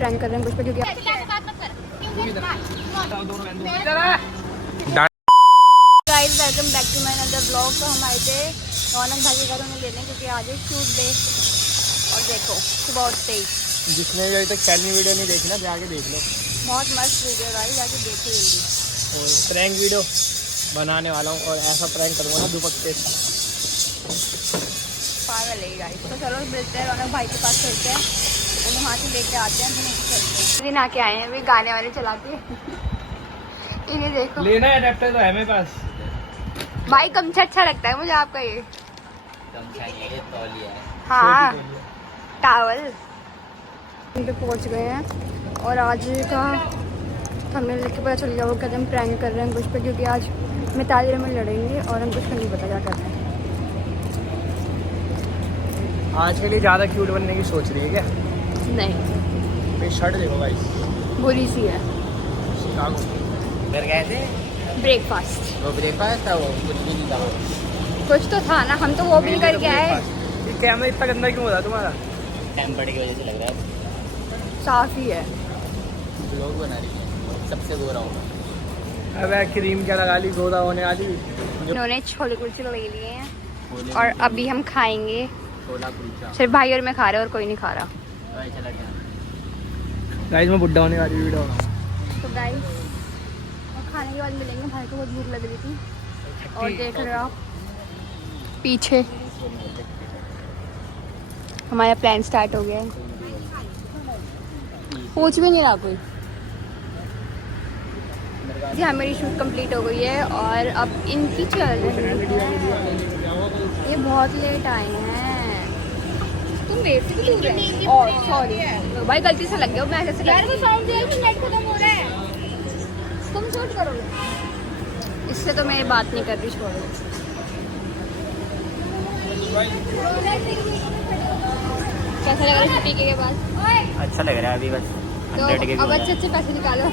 Prank कर रहे हैं कुछ पे क्योंकि guys welcome back to my another blog. तो हम आए थे रौनक भाई के घर उन्हें लेने क्योंकि आज है शूट डे। और देखो सुबह उठते ही जिसने अभी तक पहली वीडियो नहीं देखी ना जाके देख लो, बहुत मस्त वीडियो गाइस, जाके देखो जल्दी। और प्रैंक वीडियो बनाने वाला हूँ और ऐसा प्रैंक करूँगा ना दुपट्टे पागल है गाइस। तो चलो मिलते हैं, रौनक भाई के पास चलते हैं, उन्हें वहाँ से लेके आते हैं, फिर नीचे चलते हैं। दिन आके आए हैं अभी गाने वाले चला के इन्हें देखो। लेना है अडेप्टर तो है मेरे पास। भाई गमछा अच्छा लगता है मुझे आपका ये। गमछा नहीं है, ये तौलिया है। हाँ टावल। पे पहुंच गए हैं और आज का हमें देख के पता चल गया वो कहते हम प्रैंक कर रहे हैं कुछ पे क्योंकि आज मिताली में लड़ेंगे और हम कुछ नहीं पता क्या कर रहे हैं। आज के लिए ज़्यादा क्यूट बनने की सोच रही है क्या? नहीं मेरी शर्ट देखो भाई, बुरी सी है। शिकागो। घर गए थे, ब्रेकफास्ट वो ब्रेकफास्ट था, वो कुछ भी नहीं था। कुछ तो था ना, हम तो वो भी नहीं करके आए। ये कैमरा इतना गंदा क्यों हो रहा तुम्हारा? टेम्पर्ड की वजह से लग रहा है। साफ ही है। ब्लॉग बना रही है, सबसे गोरा होगा। अब क्रीम क्या लगा ली, गोरा होने वाली। इन्होंने छोले कुलचे ले लिए हैं और अभी हम खाएंगे। छोला कुलचा सिर्फ भाई और मैं खा रहे हैं और कोई नहीं खा रहा। चला गया। गाइस मैं बुड्ढा होने वाली वीडियो। तो गाइस और खाने के बाद मिलेंगे। भाई को बहुत भूख लग रही थी और देख रहे हो आप पीछे हमारा प्लान स्टार्ट हो गया है। पूछ भी नहीं रहा कोई जी। हाँ मेरी शूट कंप्लीट हो गई है और अब इनकी चल रही है। ये बहुत लेट आए हैं। तुम वेट से क्यों रहे हैं? और सॉरी भाई गलती से लग गया मैं ऐसे यार वो साउंड दे नेट खत्म हो रहा है। तुम शूट करोगे इससे तो मैं बात नहीं कर रही, छोड़ो। कैसा लग रहा है छुट्टी के बाद? अच्छा लग रहा है अभी बस तो 100 के अब अच्छे पैसे निकालो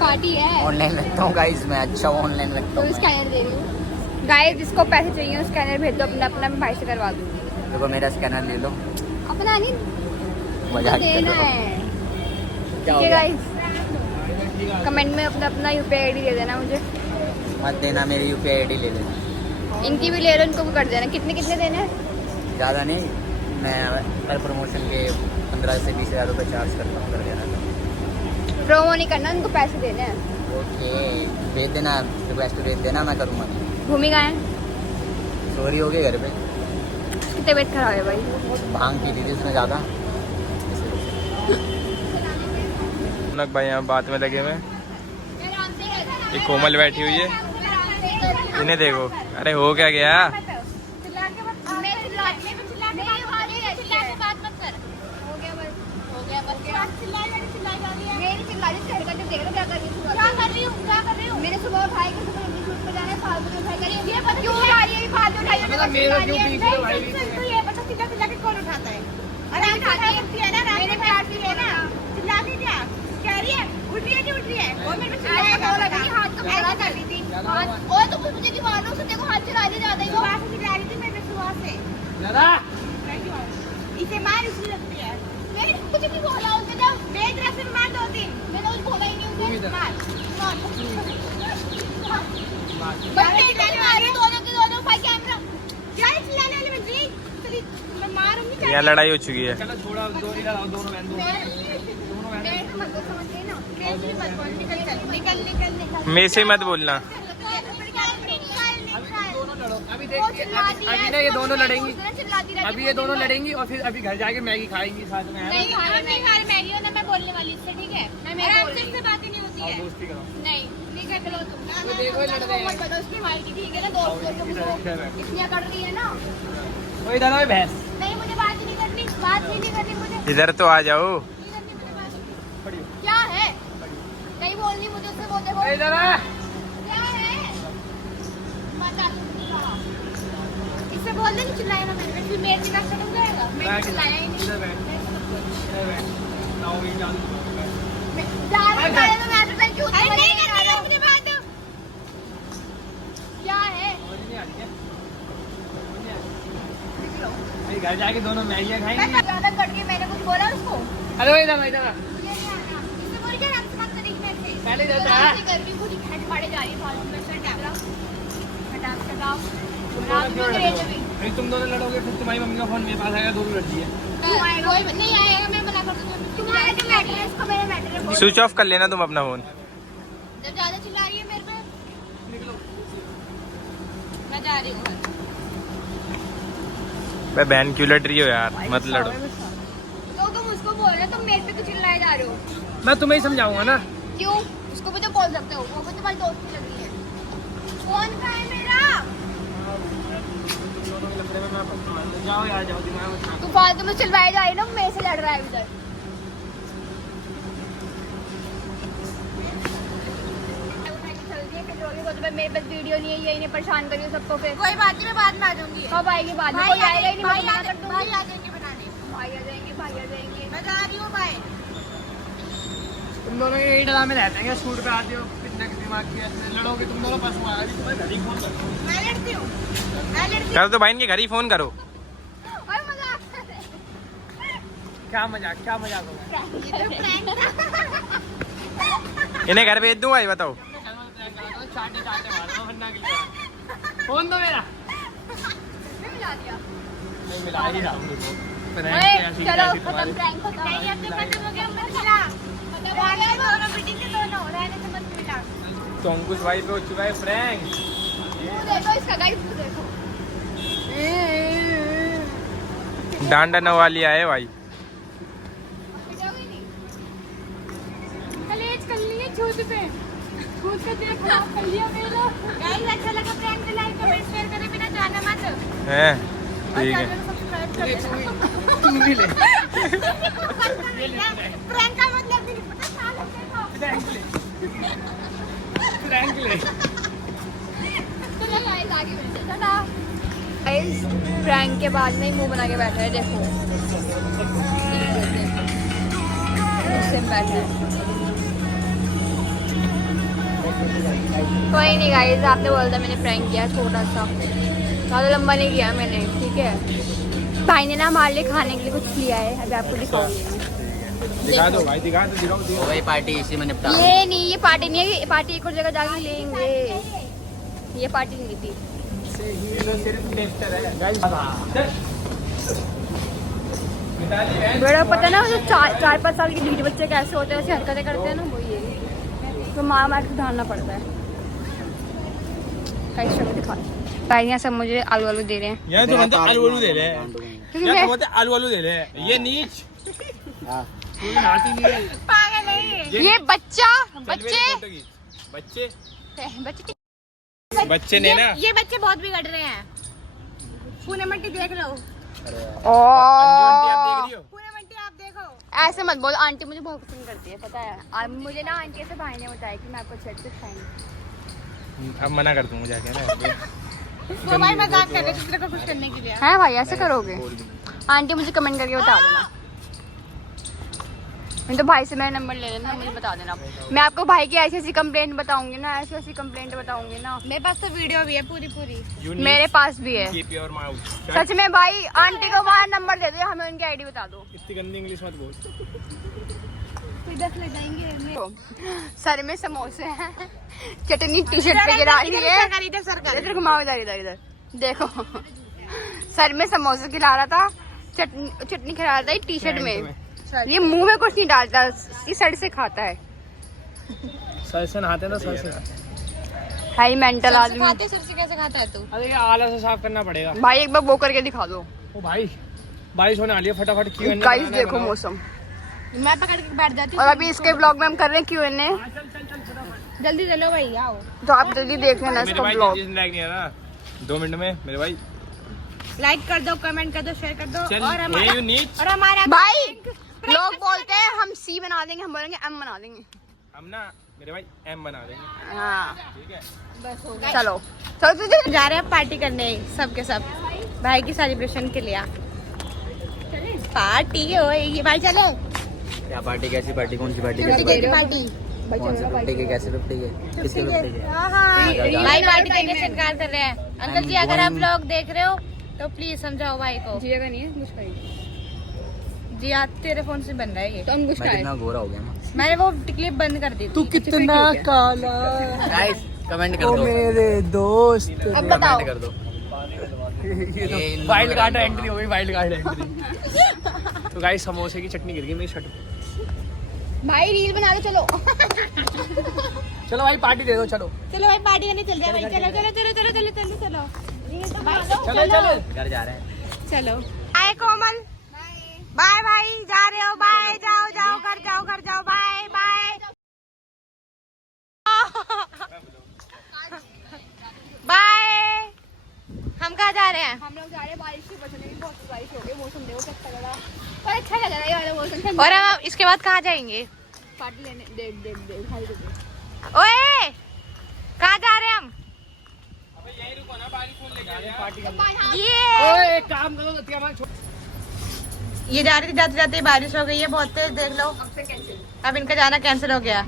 पार्टी है। ऑनलाइन रखता हूँ गाइस, मैं अच्छा ऑनलाइन रखता तो हूँ। स्कैनर दे रही हूँ गाइस, जिसको पैसे चाहिए स्कैनर भेज दो अपना अपना, मैं भाई से करवा दूँगी। देखो मेरा स्कैनर ले लो, अपना नहीं मजाक कर देना रहा हूँ। है। क्या हो ठीक है गया? गाइस कमेंट में अपना अपना यूपीआई आईडी दे देना मुझे। मत देना, मेरी यूपीआई आईडी ले लेना। इनकी भी ले लो, इनको भी कर देना। कितने कितने देने हैं? ज़्यादा नहीं, मैं हर प्रमोशन के 15 से 20 हज़ार रुपये चार्ज करता हूँ, कर देना। प्रोमो नहीं करना, उनको पैसे देने हैं। ओके भेज देना, रिक्वेस्ट भेज देना, मैं करूँगा। भूमि का है चोरी हो गई घर पे, उसकी तबीयत खराब है भाई। भांग पी थी उसमें ज़्यादा। रौनक भाई यहाँ बात में लगे हुए। ये कोमल बैठी हुई है, इन्हें देखो। अरे हो क्या गया? मैंने सुबह उठाई कि सुबह हिंदी शूट पे जाना है, फालतू में उठाई करी। ये पता क्यों उठा रही है? फालतू उठाई है। मेरा क्यों पीछे भाई? तो ये पता चिल्ला चिल्ला के कौन उठाता है? अरे आप उठा सकती है ना, मेरे प्यार से है ना। चिल्ला दी क्या कह रही है? उठ रही है कि उठ रही है? वो मेरे को चिल्लाया बोल रही हाथ को खड़ा कर रही थी। और तो मुझे की मानो से देखो हाथ चला दे ज्यादा ही। वो बात चिल्ला रही थी मेरे सुबह से। दादा इसे मार इसलिए लगती है। मैंने कुछ नहीं बोला उसने, जब बेच रहा से मार दो दिन। मैंने कुछ बोला ही नहीं उसे। मार बच्चे इधर मारे दोनों के दोनों भाई। कैमरा क्या है चिल्लाने वाले में जी? चली मैं मारूंगी। यहाँ लड़ाई हो चुकी है। मैं मत समझ गई ना। कैसे मत बोल, निकल चल, निकल निकल निकल। मेरे से मत बोलना। अभी देखिए अभी ना ये दोनों लड़ेंगी, अभी ये दोनों लड़ेंगी और फिर अभी घर जाके मैगी खाएंगी साथ में। नहीं खा रही मैगी ना, मैं बोलने वाली इससे, ठीक है? मैं इससे बात ही नहीं होती है। दोस्ती करो। नहीं नहीं कर लो तुम। देखो लड़ रहे हैं। मत बताओ इसकी माइल की, ठीक है ना? दोस्त इसलिए कर रही है ना। वही दादा में भैंस। नहीं मुझे बात ही नहीं करनी, बात ही नहीं करनी मुझे। इधर तो आ जाओ। नहीं करनी मुझे बात। क्या है? नहीं बोलनी मुझे उससे, वो देखो इधर आ। क्या है। मजा इससे बोल दे कि चिल्लाए ना मेरे पे, फिर मेरे दिमाग खत्म हो जाएगा। मैं चिल्लाया ही नहीं। जा रहा है तो मैं तो क्यों नहीं करनी मुझे बात। क्या है? घर जाके दोनों मैगियाँ खाएंगी। ज्यादा कट के मैंने कुछ बोला उसको? अरे वही था पहले जाता है। गर्मी पूरी घट पड़े जा रही है फालतू में से कैमरा हटा हटाओ। फिर तुम दोनों लड़ोगे, फिर तुम्हारी मम्मी का फोन मेरे पास आएगा, दो भी लड़ती है। कोई नहीं आएगा, मैं मना कर दूंगी। तुम्हारा जो मैटर है इसको मेरा मैटर है। स्विच ऑफ कर लेना तुम अपना फोन। जब ज्यादा चिल्ला रही है मेरे पे निकलो, मैं जा रही हूँ। मैं बहन क्यों लड़ रही हो यार, मत लड़ो। तो तुम उसको बोल रहे हो, तुम मेरे पे तो चिल्लाए जा रहे हो। मैं तुम्हें ही समझाऊंगा ना। क्यों? उसको भी तो बोल सकते हो, वो भी तुम्हारी दोस्ती लग रही है। फोन कहाँ है मेरा? जाओ यार जाओ, दिमाग मत तू फालतू में चिल्लाए जा रही है ना, मेरे से लड़ रहा है उधर। मेरे पास वीडियो नहीं है, यही नहीं परेशान करियो सबको। फिर कोई बात नहीं, मैं बाद में आ जाऊंगी। कब आएगी बाद में? कोई आएगा ही नहीं, मैं मना कर दूंगी। भाई आ जाएंगे बनाने, भाई आ जाएंगे, भाई आ जाएंगे। मैं जा रही हूँ भाई। तुम दोनों यही डरा में रहते हैं, शूट पे आते हो, कितना दिमाग की ऐसे लड़ोगे तुम दोनों। परसों आ रही तुम्हारे घर ही फोन करो। मैं लड़ती हूँ, मैं लड़ती कर दो बहन के घर ही फोन करो। हूँ। और मजाक कर रहे हैं। क्या मजाक होगा। ये तो प्रैंक था। इन्हें घर भेज दूँ भाई, बताओ। चाटे मारो वरना क्या। फोन दो मेरा। मैं मिला दिया। नहीं मिला ही रहा हूँ देखो। ओए, चलो खत्म, प्रैंक खत्म। नहीं अब तो खत्म हो गया, मत मिला। खत्म हो गया, दोनों मीटिंग के दोनों रहने से मत मिला। तो अंकुश भाई पे हो चुका है फ्रैंक। मुंह देखो इसका, गाइस मुंह देखो। डांडा नवाली आए भाई। कलेज कर लिए छूत पे, छूत का दिल खराब कर लिया मेरा। गाइस अच्छा लगा प्रैंक, लाइक कमेंट शेयर करें, बिना जाना मत। हैं ठीक है। सब्सक्राइब कर देना। तुम भी ले। प्रैंक का मतलब नहीं पता, साल देखो। फ्रैंक ले। चलो गाइस आगे मिलते हैं, टाटा। गाइस प्रैंक के बाद में मुंह बना के बैठा है, देखो गुस्से में बैठा है। कोई नहीं गाइस, आपने बोला था मैंने प्रैंक किया छोटा सा, ज़्यादा लंबा नहीं किया मैंने, ठीक है। भाई ने ना हमारे लिए खाने के लिए कुछ लिया है, अभी आपको दिखाऊंगी। दिखा दो भाई, दिखाओ। वही पार्टी इसी में निपटा। ये नहीं, ये पार्टी नहीं है, ये पार्टी एक और जगह जाके लेंगे। ये पार्टी नहीं थी। बड़ा पता ना, जो 4-5 साल के बीच बच्चे कैसे होते हैं, ऐसी हरकतें करते हैं ना, वो ये तो मार मार के सुधारना पड़ता है। भाई यहाँ सब मुझे आलू आलू दे रहे हैं। यहाँ तो बनते आलू आलू दे रहे हैं, यहाँ तो बोलते आलू आलू दे रहे हैं। ये नीच पागल है ये बच्चे बच्चे ने ना, ये बच्चे बहुत बिगड़ रहे हैं। पुणे मट्टी देख लो, आंटी आप देख रही हो? पुणे मट्टी आप देखो। ऐसे मत बोल, आंटी मुझे बहुत पसंद करती है, पता है। मुझे ना आंटी से भाई ने बताया कि मैं आपको अच्छे अच्छे खाएंगे। अब मना कर दूंगा जाके ना। तो भाई मजाक कर रहे, दूसरे को खुश करने के लिए है भाई, ऐसे करोगे? आंटी मुझे कमेंट करके बता देना, नहीं तो भाई से मेरा नंबर ले लेना, मुझे बता देना। मैं आपको भाई की ऐसी ऐसी कंप्लेंट बताऊंगी ना, ऐसी ऐसी कंप्लेंट बताऊंगी ना। मेरे पास तो वीडियो भी है पूरी। मेरे पास भी है। Keep your mouth shut। सच में भाई, आंटी को वहाँ नंबर दे दो, हमें उनकी आईडी बता दो। इतनी गंदी इंग्लिश मत बोल। ले जाएंगे। सर में समोसे हैं, चटनी टी शर्ट पे गिरा रही है। इधर घुमाओ, इधर देखो, सर में समोसे खिला रहा था, चटनी खिला रहा था टी शर्ट में। ये मुंह में कुछ नहीं डालता, ये सर से खाता है। सर से नहाते ना, सर से। हाई मेंटल आदमी। सर से कैसे खाता है तू? अरे ये आला से साफ करना पड़ेगा। भाई एक बार वो करके दिखा दो। ओ भाई बारिश होने वाली है, फटाफट क्यों गाइस देखो मौसम। मैं पकड़ के बैठ जाती और अभी इसके ब्लॉग में हम कर रहे हैं Q&A, हूँ। जल्दी चलो भाई, आओ। तो आप जल्दी देख लेना मेरे इसका भाई ब्लॉग। लाइक नहीं आ रहा 2 मिनट में मेरे भाई। लाइक कर दो, कमेंट कर दो, शेयर कर दो। चल और हमारा you नीच। और हमारा भाई लोग बोलते हैं हम C बना देंगे, हम बोलेंगे M बना देंगे। हम ना मेरे भाई M बना देंगे, हाँ ठीक है। बस हो गया। चलो तुझे जा रहे हैं पार्टी करने, सबके सब भाई की सेलिब्रेशन के लिए। पार्टी होएगी भाई, चले। क्या पार्टी? कैसी पार्टी? कौन सी पार्टी? पार्टी कैसी पार्टी कौन सी पार्टी के? कैसे 50 के? किसके 50 के? भाई पार्टी देने से इनकार कर रहे हैं। अंकल जी अगर आप लोग देख रहे हो तो प्लीज समझाओ भाई को। जिएगा नहीं है मुझको। जी आज तेरे फोन से बन रहा है ये। तो अंकुश का है। गोरा हो गया मैंने वो क्लिप बंद कर दी थी। तू कितना काला। गाइस कमेंट कर ओ दो, मेरे दोस्त। अब बताओ। कमेंट कर दो। वाइल्ड कार्ड एंट्री हो गई, वाइल्ड कार्ड एंट्री। तो गाइस समोसे की चटनी गिर गई मेरी शर्ट पे। भाई रील बना दो चलो। चलो भाई पार्टी दे दो, चलो चलो भाई पार्टी करने चल रहे हैं भाई। चलो चलो चलो चलो चलो चलो चलो चलो चलो। घर जा रहे हैं। चलो। आए कोमल, बाय बाय। जा रहे हो? बाय। जाओ जाओ घर जाओ, घर जाओ। Bye bye bye. हम कहाँ जा रहे हैं? हम लोग जा रहे हैं बारिश की वजह से, बहुत बारिश हो गई। मौसम देखो कैसा लग रहा है, पर अच्छा लग रहा है ये वाला मौसम। और हम इसके बाद कहाँ जाएंगे? पार्टी लेने। देख देख देख भाई को देख। ओए कहाँ जा रहे हैं हम? यहीं रुको ना, बारिश होने लगी है। ये ओए एक काम करो तो हमारा ये जा रही थी, जाते जाते बारिश हो गई है बहुत तेज। देख लो अब से कैंसिल। अब इनका जाना कैंसिल हो गया।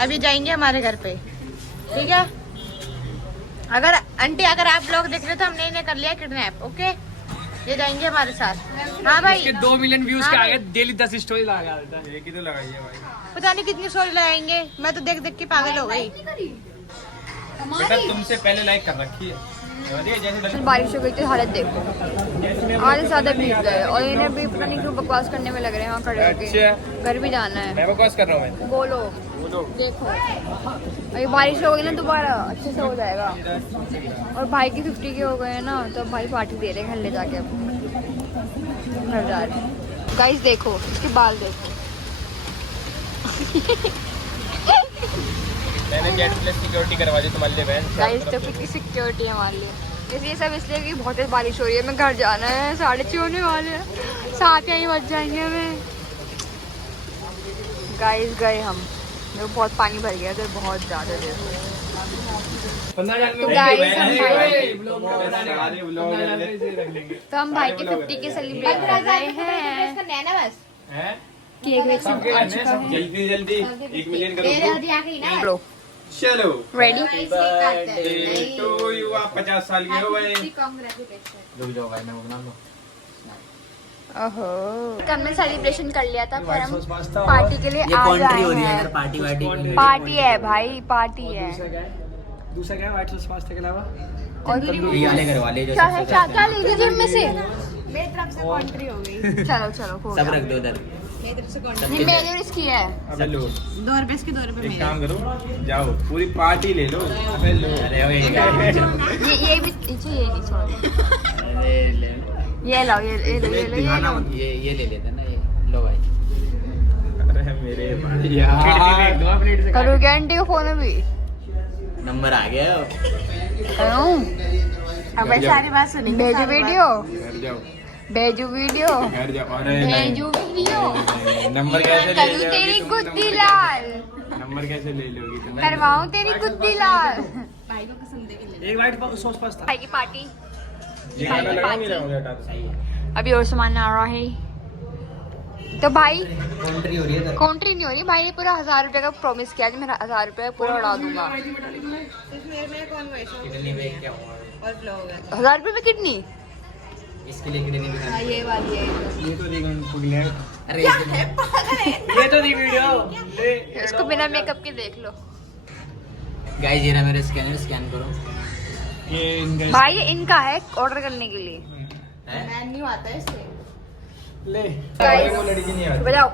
अभी जाएंगे हमारे घर पे, ठीक है? अगर आंटी अगर आप लोग देख रहे हो तो हमने इन्हें कर लिया किडनैप। ओके, ये जाएंगे हमारे साथ। हाँ भाई, इसके 2 मिलियन व्यूज हाँ के भाई। आगे डेली 10 स्टोरी लगा देता है। एक ही तो लगाइए भाई। पता नहीं कितनी स्टोरी लगाएंगे। मैं तो देख देख के पागल हो गई। बेटा तुमसे पहले लाइक कर रखी है। जैसे बारिश हो गई थी, हालत देखो। आज ज्यादा भीग गए और इन्हें भी पता नहीं क्यों बकवास करने में लग रहे हैं। हाँ खड़े होके अच्छा। घर भी जाना है। मैं बकवास कर रहा हूँ मैं। बोलो देखो, अभी बारिश हो गई ना दोबारा अच्छे से हो जाएगा। और भाई की 50 के हो गए हैं ना, तो भाई पार्टी दे रहे हैं घर ले जाके। अब घर जा रहे हैं। गाइस देखो इसके बाल देखो। मैंने गेट प्लस सिक्योरिटी करवा दी तुम्हारे लिए बहन। गाइस तो कितनी सिक्योरिटी है हमारे लिए। इसलिए सब इसलिए कि बहुत तेज बारिश हो रही है। मैं घर जाना है, 6:30 होने वाले हैं, 7 ही बज जाएंगे हमें। गाइस गए हम, मेरे को बहुत पानी भर गया था, बहुत ज़्यादा देर। तो गाइस हम भाई के 50 के सेलिब्रेट कर रहे हैं। केक वेक सब आ चुका है। जल्दी जल्दी 1 मिलियन करो। लो चलो रेडी। तो यू आप 50 साल के हो गए। रुक जाओ भाई, मैं वो बना लूं। ओहो, हमने सेलिब्रेशन कर लिया था, पर हम पार्टी के लिए ये आ कॉन्ट्री हो गए रही है हैं। यार, पार्टी वार्टी। पार्टी है भाई, पार्टी है। दूसरा क्या है व्हाइट सॉस पास्ता के अलावा? और ये वाले घर वाले जो क्या है, क्या क्या लीजिए जिम में से। मेरी तरफ से कॉन्ट्री हो गई। चलो चलो हो सब गया। रख दो उधर। मेरी तरफ से ये कॉन्ट्री। मेरे और इसकी है। अबे लो 2 रुपए इसके, 2 रुपए एक मेरे। काम करो, जाओ पूरी पार्टी ले लो। अबे लो। अरे ओए ये भी ये नहीं, सॉरी। ये लो ये लो ये लो ये लो। ये ले लेते ना ये। लो भाई। अरे मेरे भाई यार 2 प्लेट से करूँ क्या आंटी को फोन अभी? नंबर आ गया। करूँ? अब भाई सारी बात सुनेंगे। भेजू वीडियो, घर जाओ, भेजू वीडियो, घर जाओ। अरे नहीं, भेजू वीडियो। नंबर कैसे ले करूँ लोगी तेरी तुम? गुद्दी लाल, नंबर कैसे ले लोगी तुम? करवाऊँ तेरी गुद्दी लाल। भाई को कसम दे के ले। एक व्हाइट सॉस पास्ता। भाई की पार्टी। ये गाना लगा नहीं रहा हूँ, हटा दो। अभी और सामान आ रहा है। तो भाई कॉन्ट्री हो रही है। काउंट्री नहीं हो रही। भाई ने पूरा 1000 रुपए का प्रॉमिस किया कि मैं 1000 रुपए पूरा उड़ा दूंगा। मेरे कौन वैसा किडनी में क्या हुआ? और ब्लॉग है। 1000 रुपए में कितनी? इसके लिए किडनी भी खानी। ये वाली है। ये तो देखो पुगले। अरे ये तो दी वीडियो ले। इसको बिना मेकअप के देख लो। गाइस ये रहा मेरा स्कैनर, स्कैन करो। ये इनका भाई ये इनका है ऑर्डर करने के लिए। है? मेन्यू आता है इससे। ले। Guys, वो लड़की नहीं आती। बताओ,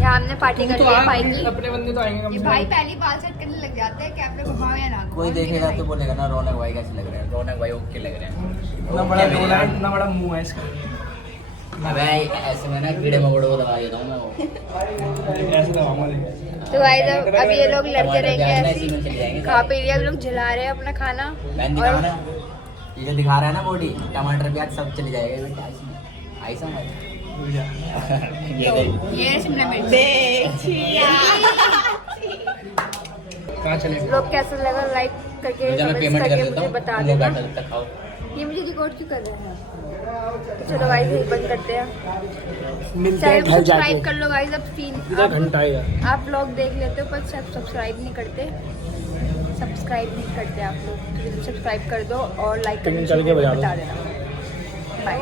यहाँ हमने पार्टी कर तो ली है आ, भाई की। अपने बंदे तो आएंगे कम ये से भाई कम। पहली बाल सेट करने लग जाते हैं, कैमरे को घुमाओ या ना घुमाओ। कोई देखेगा तो बोलेगा ना रौनक भाई कैसे लग रहे हैं। रौनक भाई ओके लग रहे हैं। ना बड़ा ओके डोला है, भैया। ना बड़ा मुंह है इसका। अबे ऐसे में ना कीड़े मकोड़ों को दबा देता हूँ मैं वो। ऐसे दबाऊंगा देख। तो भाई अब ये लोग लड़ते टमाटर रहेंगे प्याज ना ऐसे इसी में ही। चले जाएंगे खा पी लिया, अब लोग जला रहे हैं अपना खाना। मैंने दिखाया और ना, ये जो दिखा रहा है ना बॉडी, टमाटर प्याज सब चले जाएगा बेटा इसमें। ऐसा मत। ये देख। ये शिमला मिर्च। कहाँ चले? लोग कैसा लगा लाइक करके जब मैं कमेंट्स पेमेंट कर करके देता मुझे हूँ बता वो देना। बैठा तब तक खाओ। ये मुझे रिकॉर्ड क्यों कर रहे हैं? तो चलो गाइस यही बंद करते हैं। मिलते चैनल हैं को घर सब्सक्राइब जाके। कर लो गाइस। अब इधर घंटा आएगा। आप लोग देख लेते हो पर सब्सक्राइब नहीं करते। सब्सक्राइब नहीं करते आप लोग, सब्सक्राइब कर दो और लाइक पिन करके बजा दो। बता देना। बाय।